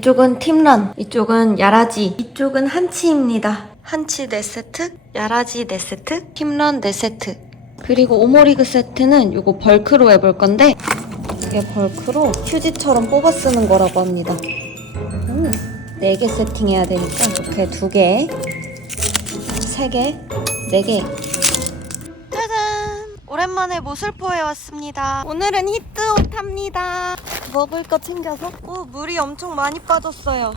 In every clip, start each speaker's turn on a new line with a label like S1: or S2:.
S1: 이쪽은 팀런, 이쪽은 야라지, 이쪽은 한치입니다. 한치 4세트, 야라지 4세트, 팀런 4세트. 그리고 오모리그 세트는 이거 벌크로 해볼 건데 이게 벌크로 휴지처럼 뽑아 쓰는 거라고 합니다. 4개 세팅해야 되니까 이렇게 2개, 3개, 4개. 짜잔! 오랜만에 모슬포에 왔습니다. 오늘은 히트옷 탑니다. 먹을 거 챙겨서. 오, 물이 엄청 많이 빠졌어요.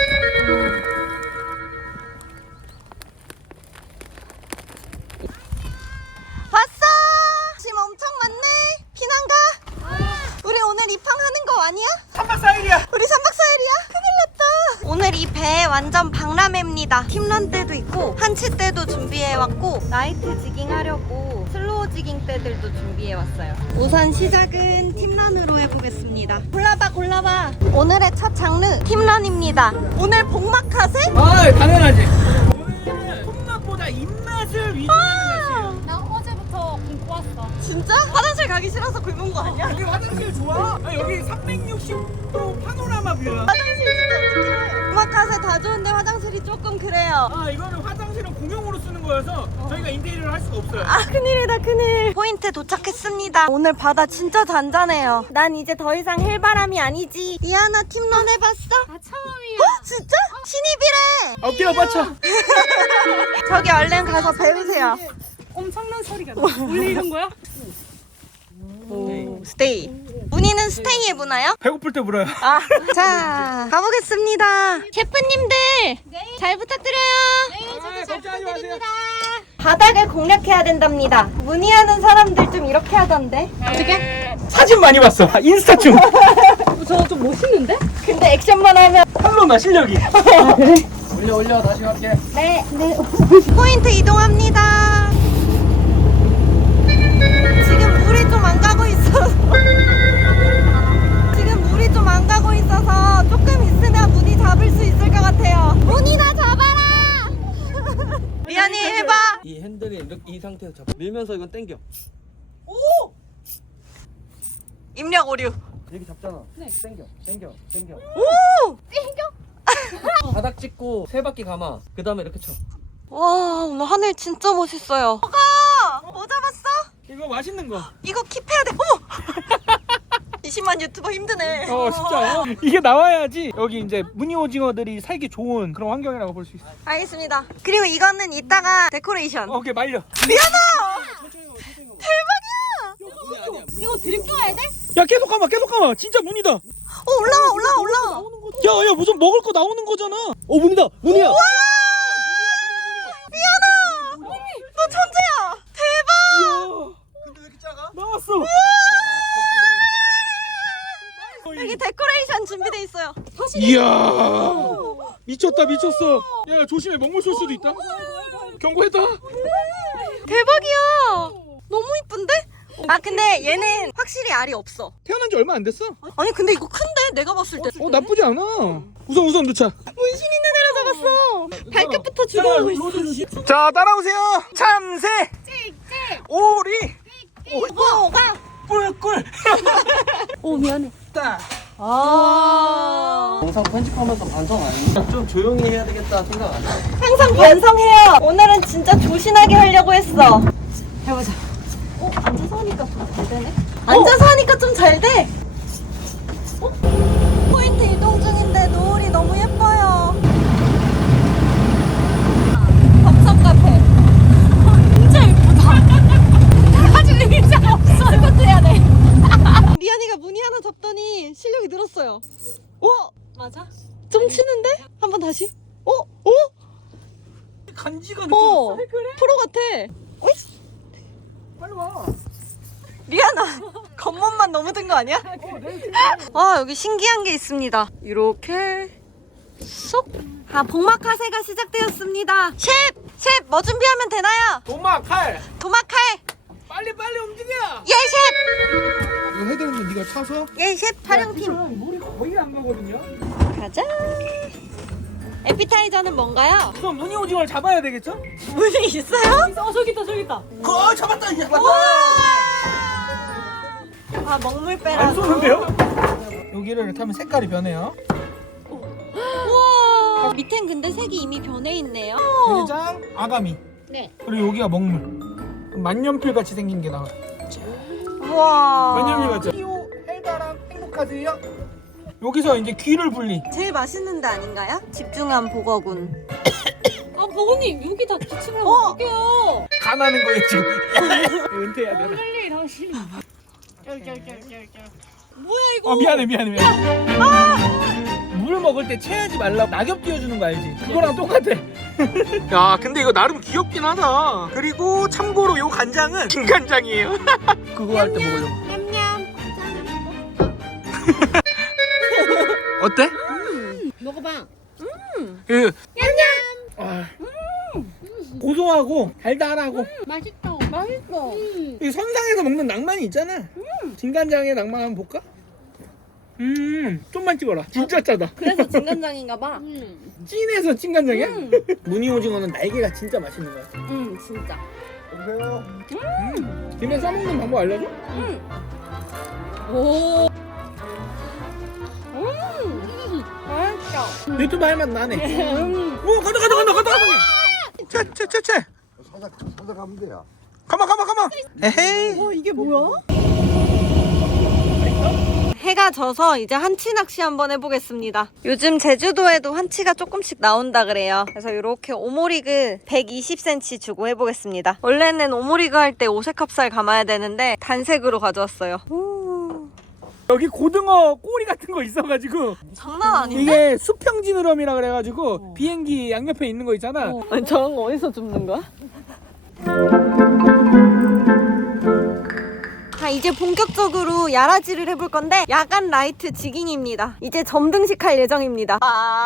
S1: 왔어! 짐 엄청 많네. 피난가? 우리 오늘 입항하는 거 아니야?
S2: 3박 4일이야.
S1: 우리 3박 4일이야? 큰일 났다. 오늘 이 배 완전 박람회입니다. 팀런 때도 있고 한치 때도 준비해왔고 나이트 지깅 하려고 슬로우 지깅 때들도 준비해왔어요. 우선 시작은 팀런으로 해보겠습니다. 골라봐. 오늘의 첫 장르 팀런입니다. 오늘 복막하세?
S2: 아, 당연하지. 오늘은 손맛보다 입맛을 위주로 하는
S3: 나 어제부터 굶고 왔어.
S1: 진짜? 화장실 가기 싫어서 굶은 거 아니야?
S2: 날씨. 여기 화장실 좋아? 아, 여기 360도 파노라마 뷰야.
S1: 화장실 진짜 어떡해. 복막하세 다 좋은데 화장실이 조금 그래요.
S2: 아, 이거는 화장실은 공용으로 쓰는 거여서 저희가 인테리어를 할 수가 없어요.
S1: 아, 큰일이다 큰일. 포인트 도착했습니다. 오늘 바다 진짜 잔잔해요. 난 이제 더 이상 헬바람이 아니지. 이하나 팀런 해봤어?
S3: 아 처음이야.
S1: 진짜? 신입이래.
S2: 어깨가 뻗쳐.
S1: 저기 얼른 가서 배우세요.
S3: 엄청난 소리가 나. 원래 이런 거야?
S1: 오, 스테이. 문희는 스테이 해보나요?
S2: 배고플 때 물어요.
S1: 아, 자, 가보겠습니다. 셰프님들, 잘 부탁드려요.
S2: 걱정하지 마세요.
S1: 바닥을 공략해야 된답니다. 문의하는 사람들 좀 이렇게 하던데.
S3: 어떻게?
S2: 사진 많이 봤어. 인스타충.
S3: 저 좀 멋있는데?
S1: 근데 액션만 하면.
S2: 팔로나 실력이.
S3: 아 그래?
S2: 올려 다시 갈게.
S1: 네. 포인트 이동합니다. 지금 물이 좀 안 가고 있어서. 조금 있으면 문이 잡을 수 있을 것 같아요. 문이나 잡아라! 미안해, 해봐.
S4: 이 핸들이 이렇게 이 상태에서 잡고 밀면서 이건 당겨.
S1: 오! 입력 오류.
S4: 이렇게 잡잖아.
S3: 네.
S4: 당겨.
S1: 오!
S4: 바닥 찍고 세 바퀴 감아. 그 다음에 이렇게 쳐.
S1: 와, 오늘 하늘 진짜 멋있어요. 뭐 잡았어?
S2: 이거 맛있는 거.
S1: 이거 킵해야 돼. 어머! 20만 유튜버 힘드네.
S2: 진짜요? 이게 나와야지 여기 이제 무늬 오징어들이 살기 좋은 그런 환경이라고 볼 수 있어.
S1: 알겠습니다. 그리고 이거는 이따가 데코레이션.
S2: 오케이, 말려.
S1: 미안아!
S4: 아니야.
S3: 이거 드립 줘야 돼?
S2: 야, 계속 감아. 진짜 문이다.
S1: 올라와.
S2: 야, 무슨 먹을 거 나오는 거잖아. 문이다. 문이야.
S1: 미안아! 너 천재야! 대박!
S4: 근데 왜 이렇게 작아?
S2: 나왔어.
S1: 여기 데코레이션 준비돼 있어요.
S2: 이야, 미쳤어. 야, 조심해, 먹물 쏠 수도 있다. 경고했다.
S1: 대박이야! 너무 이쁜데? 아, 근데 얘는 확실히 알이 없어.
S2: 태어난 지 얼마 안 됐어.
S1: 아니, 근데 이거 큰데? 내가 봤을 때.
S2: 나쁘지 않아. 우선 넣자.
S1: 문신 있는 애라 잡았어. 발끝부터 죽어가고 있어.
S2: 자, 따라오세요. 참새, 오리,
S1: 뭐가?
S2: 꿀.
S3: 오 미안해.
S2: 딱.
S4: 영상 편집하면서 반성 안 해? 좀 조용히 해야 되겠다 생각 안 해?
S1: 항상 반성해요. 오늘은 진짜 조신하게 하려고 했어. 해보자. 앉아서 하니까 좀 잘 되네. 앉아서 하니까 좀 잘 돼. 포인트 이동 중인데 노을이 너무 예뻐요. 감성 카페.
S3: 진짜 예쁘다. 아직 의자 없어. 이것도 해야 돼.
S1: 미연이가 무늬 하나 잡더니 실력이 늘었어요. 오!
S3: 맞아?
S1: 좀 치는데? 한번 다시?
S2: 간지가 느껴졌어.
S1: 프로 같아. 어이?
S2: 빨리 와.
S1: 리아나, 겉멋만 너무 든 거 아니야? 아, 여기 신기한 게 있습니다. 이렇게 쏙. 아, 복막하세가 시작되었습니다. 셰프, 뭐 준비하면 되나요?
S2: 도마칼.
S1: 도마칼.
S2: 빨리 움직여.
S1: 예, 셰프.
S2: 이거 해야 되는데 네가 차서.
S1: 예, 셰프 촬영팀.
S2: 물이 거의 안 가거든요.
S1: 가자. 에피타이저는 뭔가요?
S2: 우선 무늬 오징어를 잡아야 되겠죠?
S1: 문이 있어요?
S3: 저기 있다.
S2: 잡았다.
S1: 우와! 아, 먹물 빼라.
S2: 안 쏘는데요? 여기를 이렇게 하면 색깔이 변해요.
S1: 밑엔 근데 색이 이미 변해 있네요.
S2: 대장, 아가미.
S3: 네.
S2: 그리고 여기가 먹물. 만년필 같이 생긴 게 나와요.
S1: 우와.
S2: 만년필 같죠? 키오 헬다랑 행복하세요. 여기서 이제 귀를 분리.
S1: 제일 맛있는 데 아닌가요? 집중한 보거군.
S3: 아 보고님 여기 다 기침을 하면 어떡해요.
S2: 가나는 거예요 지금. 은퇴해야 되나?
S3: 빨리 당신. 뭐야 이거?
S2: 아 미안해. 물 먹을 때 체하지 말라고 낙엽 띄워주는 거 알지? 그거랑 똑같아. 야 근데 이거 나름 귀엽긴 하다. 그리고 참고로 요 간장은 김간장이에요. 그거 할 때 먹으려고.
S3: 냠냠.
S2: 어때?
S3: 먹어봐.
S2: 그 고소하고 달달하고
S3: 맛있다. 맛있어.
S2: 이 선상에서 먹는 낭만이 있잖아. 진간장의 낭만 한번 볼까? 좀만 찍어라. 진짜 짜다.
S1: 그래서 진간장인가 봐.
S2: 찐해서 찐간장이야? 무늬 오징어는 날개가 진짜 맛있는 거야.
S1: 진짜.
S2: 김에 싸먹는 방법 알려줘?
S1: 오. 맛있다.
S2: 유튜브 할 맛 나네. 오 간다. 채.
S5: 사다 가면 돼요.
S2: 가만. 에헤이.
S1: 이게 뭐야? 해가 져서 이제 한치 낚시 한번 해보겠습니다. 요즘 제주도에도 한치가 조금씩 나온다 그래요. 그래서 이렇게 오모리그 120cm 주고 해보겠습니다. 원래는 오모리그 할 때 오색합살 감아야 되는데 단색으로 가져왔어요.
S2: 여기 고등어 꼬리 같은 거 있어가지고
S1: 장난 아닌데?
S2: 이게 수평지느러미라 그래가지고 비행기 양옆에 있는 거 있잖아.
S1: 아니, 저런 거 어디서 줍는 거야? 자, 이제 본격적으로 야라지를 해볼 건데 야간 라이트 지깅입니다. 이제 점등식 할 예정입니다.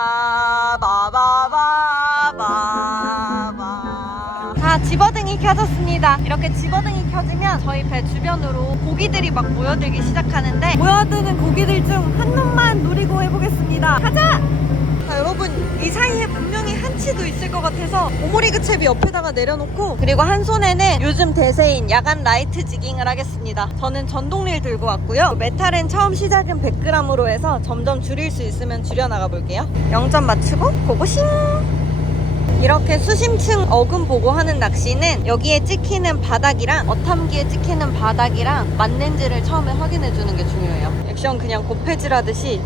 S1: 자, 집어등이 켜졌습니다. 이렇게 집어등이 켜지면 저희 배 주변으로 고기들이 막 모여들기 시작하는데 모여드는 고기들 중 한 놈만 노리고 해보겠습니다. 가자! 자, 여러분 이 사이에 분명히 한치도 있을 것 같아서 오모리그 채비 옆에다가 내려놓고 그리고 한 손에는 요즘 대세인 야간 라이트 지깅을 하겠습니다. 저는 전동릴 들고 왔고요. 메탈은 처음 시작은 100g으로 해서 점점 줄일 수 있으면 줄여나가 볼게요. 0점 맞추고 고고싱! 이렇게 수심층 어금 보고 하는 낚시는 여기에 찍히는 바닥이랑 어탐기에 찍히는 바닥이랑 맞는지를 처음에 확인해 주는 게 중요해요. 액션 그냥 곱해질 하듯이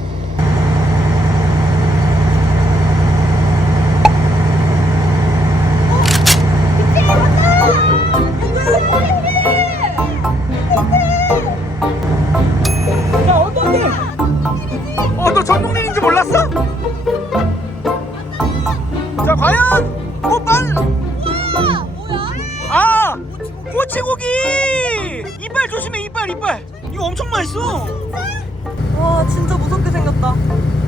S2: 야 어떤데? 너 전동릴인지 몰랐어? 자 과연 빨. 아 꼬치고기. 이빨 조심해 이빨. 이거 엄청 맛있어.
S1: 와 진짜 무섭게 생겼다.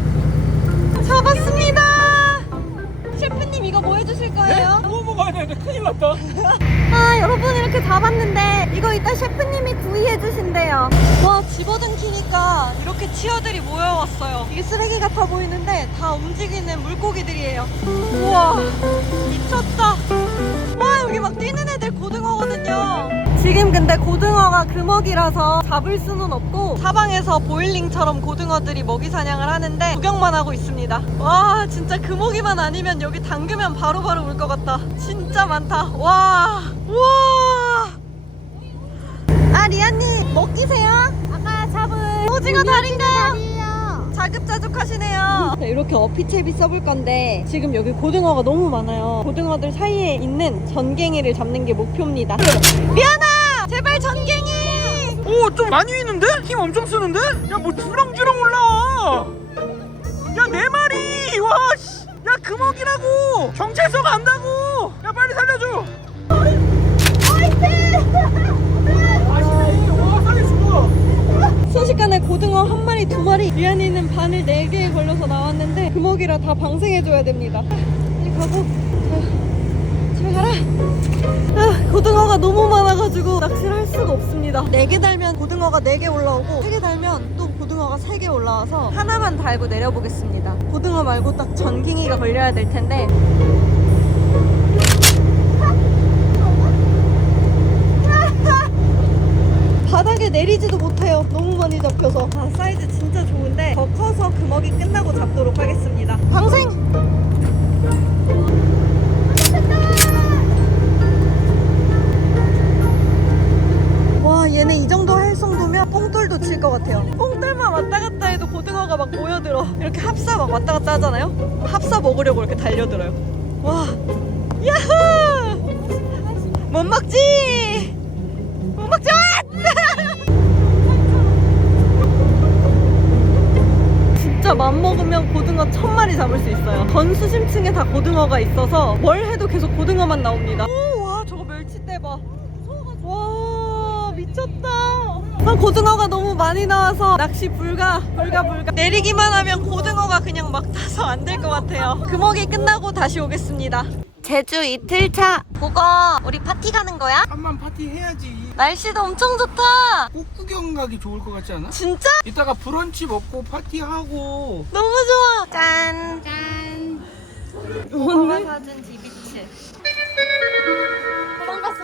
S1: 잡았습니다. 셰프님 이거 뭐 해주실 거예요?
S2: 구워 먹어야 되는데 큰일 났다.
S1: 아 여러분 이렇게 다 봤는데 이거 이따 셰프님이 구이해 주신대요. 와 집어등 키니까 이렇게 치어들이 모여왔어요. 이게 쓰레기 같아 보이는데 다 움직이는 물고기들이에요. 우와 미쳤다. 와 여기 막 뛰는 애들 고등어거든요. 지금 근데 고등어가 금어기라서 잡을 수는 없고 사방에서 보일링처럼 고등어들이 먹이 사냥을 하는데 구경만 하고 있습니다. 와 진짜 금어기만 아니면 여기 담그면 바로바로 올 것 같다. 진짜 많다. 와 우와. 아 리안님 먹기세요? 아까 잡은 오징어 다리인가요? 자급자족하시네요. 자, 이렇게 어피채비 써볼 건데 지금 여기 고등어가 너무 많아요. 고등어들 사이에 있는 전갱이를 잡는 게 목표입니다. 리안아 제발 전갱이.
S2: 오 좀 많이 있는데? 힘 엄청 쓰는데? 야 뭐 주렁주렁 올라와. 야 4마리. 와 씨. 야 금어기라고. 경찰서 간다고. 야 빨리 살려줘. 와 살리 죽어.
S1: 순식간에 고등어 1마리 2마리 리안이는 바늘 4개에 걸려서 나왔는데 금어기라 다 방생해줘야 됩니다. 빨리 가고. 자, 집에 가라. 아, 고등어가 너무 많아가지고 낚시를 할 수가 없습니다. 4개 달면 고등어가 4개 올라오고 3개 달면 또 고등어가 3개 올라와서 하나만 달고 내려보겠습니다. 고등어 말고 딱 전갱이가 걸려야 될 텐데. 바닥에 내리지도 못해요. 너무 많이 잡혀서. 사이즈 진짜 좋은데 더 커서 금어기 끝나고 잡도록 하겠습니다. 방생! 하잖아요? 합사 먹으려고 이렇게 달려들어요. 와, 야호! 못 먹지? 못 먹지? 진짜 맘먹으면 고등어 1000마리 잡을 수 있어요. 전 수심층에 다 고등어가 있어서 뭘 해도 계속 고등어만 나옵니다. 오, 와, 저거 멸치대 봐. 와, 미쳤다. 아, 고등어가 너무 많이 나와서 낚시 불가. 내리기만 하면 고등어가 그냥 막 타서 안 될 것 같아요. 금어기 끝나고 다시 오겠습니다. 제주 이틀차. 보거, 우리 파티 가는 거야?
S2: 한번 파티 해야지.
S1: 날씨도 엄청 좋다.
S2: 꽃 구경 가기 좋을 것 같지 않아?
S1: 진짜?
S2: 이따가 브런치 먹고 파티하고.
S1: 너무 좋아. 짠. 보거가 사준 지비치.
S3: 도망갔어.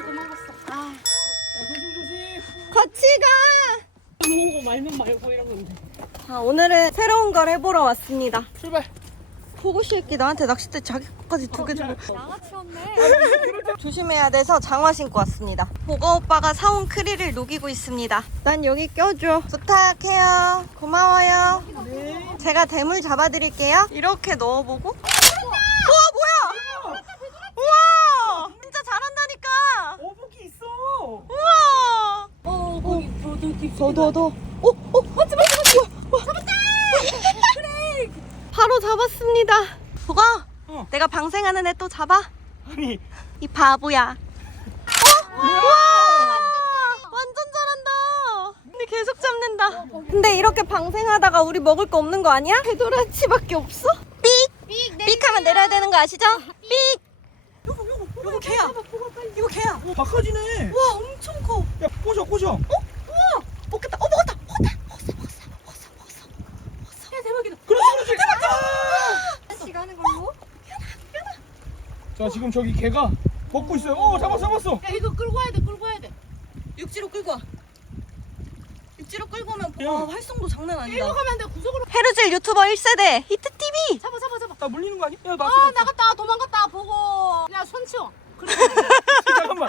S2: 조심조심.
S1: 같이 가.
S3: 좋은 거 말면 말고 이런 건데.
S1: 자, 오늘은 새로운 걸 해보러 왔습니다.
S2: 출발.
S1: 보고 싶기 나한테 낚싯대 자기 것까지 2개 주고
S3: 양아치 왔네.
S1: 조심해야 돼서 장화 신고 왔습니다. 보거 오빠가 사온 크릴을 녹이고 있습니다. 난 여기 껴줘. 부탁해요. 고마워요.
S2: 네.
S1: 제가 대물 잡아드릴게요. 이렇게 넣어보고. 우와, 뭐야? 우와, 진짜 잘한다니까.
S2: 어복이 있어.
S1: 우와.
S3: 거기 저도 깊이.
S1: 더. 맞지. 잡았다. 그래. 바로 잡았습니다. 보거. 내가 방생하는 애 또 잡아.
S2: 아니.
S1: 이 바보야. 우와! 완전 잘한다. 근데 계속 잡는다. 근데 이렇게 방생하다가 우리 먹을 거 없는 거 아니야? 배도라치밖에 없어? 삑! 삑 하면 내려야 되는 거 아시죠? 삑! 이거 개야. 이거 개야.
S2: 오, 바꿔지네.
S1: 와, 엄청 커.
S2: 야, 꽂아.
S1: 먹겠다. 먹었다.
S3: 야 대박이다.
S2: 그렇지.
S3: 다시 가는 걸로.
S2: 자, 지금 저기 개가 먹고 있어요. 오, 잡았어.
S3: 야 이거 끌고 와야 돼.
S1: 육지로 끌고 와. 육지로 끌고 오면
S2: 야.
S1: 와, 활성도 장난 아니다.
S3: 끌고 가면 안 돼. 구석으로.
S1: 페르질 유튜버 1세대 히트TV.
S3: 잡아.
S2: 나 물리는 거 아니야? 야, 나
S3: 아 나갔다 도망갔다 보고. 야 손 치워. 그래.
S2: 잠깐만.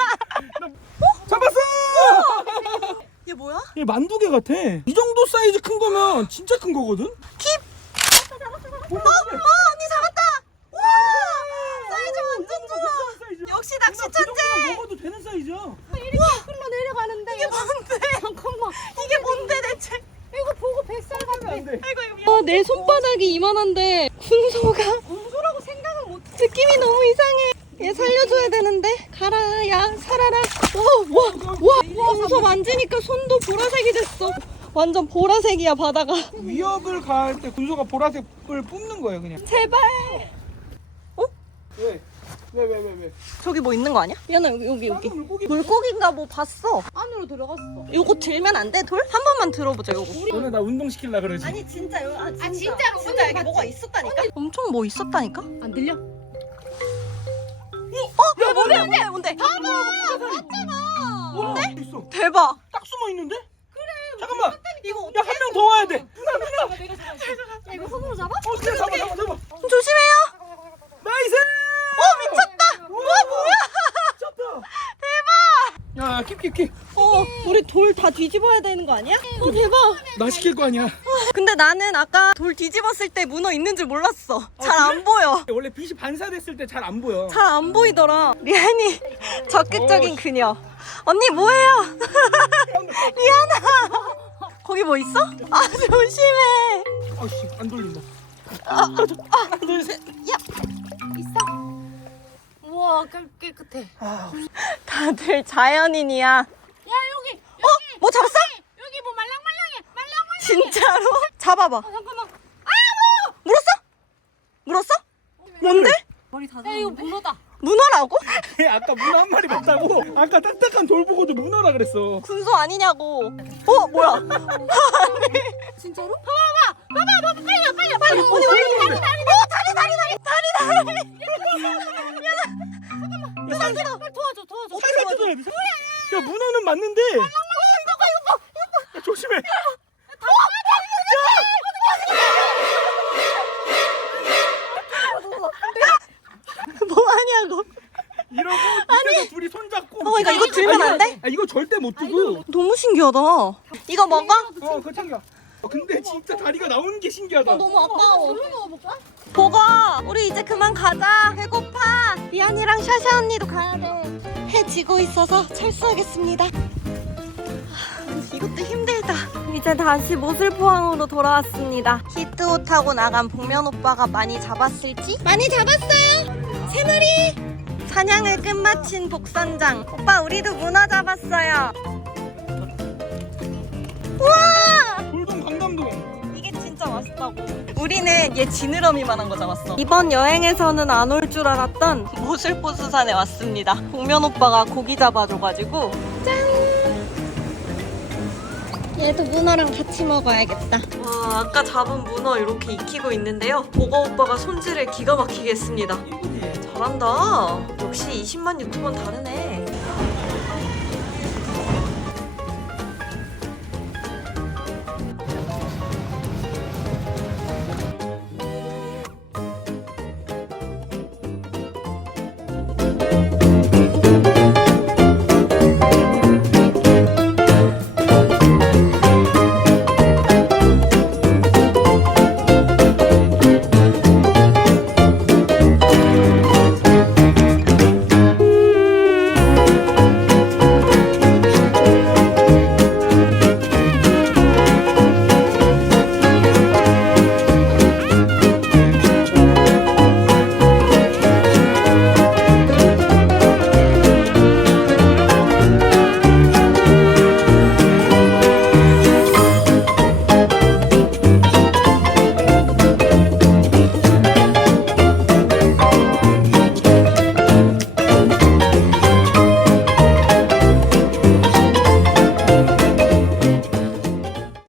S2: 잡았어!
S1: 얘 뭐야?
S2: 얘 만두개 같아. 이 정도 사이즈 큰 거면 진짜 큰 거거든?
S1: 킵!
S2: 뭔가
S1: 언니 잡았다! 와! 사이즈 완전 좋아!
S2: 사이즈.
S1: 역시 낚시
S2: 그 정도면
S1: 천재!
S2: 먹어도 되는 사이즈야.
S3: 이렇게 끌러 내려가는데.
S1: 이게 뭔데?
S3: 잠깐만.
S1: 이게 뭔데 대체?
S3: 이거 보고 뱃살 같아.
S2: 안 돼.
S1: 내 손바닥이 이만한데 군소가
S3: 공소라고 생각을 못.
S1: 느낌이 너무 이상해. 얘 살려줘야 되는데. 가라, 야, 살아라. 와, 군소 만지니까 손도 보라색이 됐어. 완전 보라색이야, 바다가.
S2: 위협을 가할 때 군소가 보라색을 뿜는 거예요, 그냥.
S1: 제발.
S2: 왜?
S1: 저기 뭐 있는 거 아니야? 야나 여기.
S2: 방금 물고기.
S1: 물고기인가 뭐 봤어.
S3: 안으로 들어갔어.
S1: 요거 들면 안 돼, 돌? 한 번만 들어보자, 요거.
S2: 너네 나 운동시키려 그러지.
S1: 아니 진짜 진짜로
S3: 진짜로
S1: 여기 뭐가 있었다니까? 엄청 뭐 있었다니까?
S3: 안 들려?
S1: 야 뭔데?
S2: 뭔데? 있어.
S1: 대박.
S2: 딱 숨어 있는데? 그래. 잠깐만.
S1: 이거
S2: 야, 한 명 더 와야 돼.
S3: 야 이거 손으로 잡아?
S2: 그래, 잡아.
S1: 조심해요.
S2: 나이스!
S1: 미쳤다. 와 뭐야?
S2: 미쳤다. 대박. 야, 킵.
S1: 우리 돌 다 뒤집어야 되는 거 아니야? 대박.
S2: 나 시킬 거 아니야.
S1: 근데 나는 아까 돌 뒤집었을 때 문어 있는 줄 몰랐어. 잘 안 보여.
S2: 원래 빛이 반사됐을 때 잘 안 보여.
S1: 잘 안 보이더라. 리안이 적극적인 그녀. 언니 뭐해요? 리안아. 거기 뭐 있어? 아 조심해.
S2: 아씨, 안 돌린다. 하나, 둘, 셋.
S3: 있어. 우와 깨끗해.
S1: 다들 자연인이야.
S3: 야 여기
S1: 뭐 잡았어?
S3: 여기 뭐 말랑말랑해.
S1: 진짜로? 잡아봐.
S3: 잠깐만.
S1: 물었어? 뭔데?
S3: 야 이거 문어다.
S1: 문어라고?
S2: 아까 문어 한 마리 봤다고. 아까 딱딱한 돌 보고도 문어라 그랬어.
S1: 군소 아니냐고. 뭐야?
S3: 진짜로? 봐봐 빨리.
S1: 언니 다리.
S3: 빨리 도와줘.
S2: 빨리 뜯어야 돼. 야, 문어는 맞는데. 야, 조심해.
S1: 뭐 하냐고.
S2: 이러고 밑에서 둘이 손잡고.
S1: 그러니까 이거 들면 안 돼?
S2: 이거 절대 못 두고.
S1: 너무 신기하다. 이거 먹어?
S2: 그거 챙겨. 근데 진짜 다리가 나오는 게 신기하다.
S3: 너무 아까워. 얼른 먹어볼까?
S1: 보고 우리 이제 그만 가자. 배고파. 미안이랑 샤샤 언니도 가야 돼. 해 지고 있어서 철수하겠습니다. 이것도 힘들다. 이제 다시 모슬포항으로 돌아왔습니다. 히트옷 타고 나간 복면 오빠가 많이 잡았을지? 많이 잡았어요. 3마리. 사냥을 끝마친 복선장. 오빠 우리도 문어 잡았어요. 우와!
S2: 돌돔 강담돔.
S1: 이게 진짜 맛있다고. 우리는 얘 지느러미만한 거 잡았어. 이번 여행에서는 안 올 줄 알았던 모슬포 수산에 왔습니다. 복면 오빠가 고기 잡아줘가지고 짠! 얘도 문어랑 같이 먹어야겠다. 와, 아까 잡은 문어 이렇게 익히고 있는데요. 보거 오빠가 손질을 기가 막히게 했습니다. 잘한다. 역시 20만 유튜버는 다르네.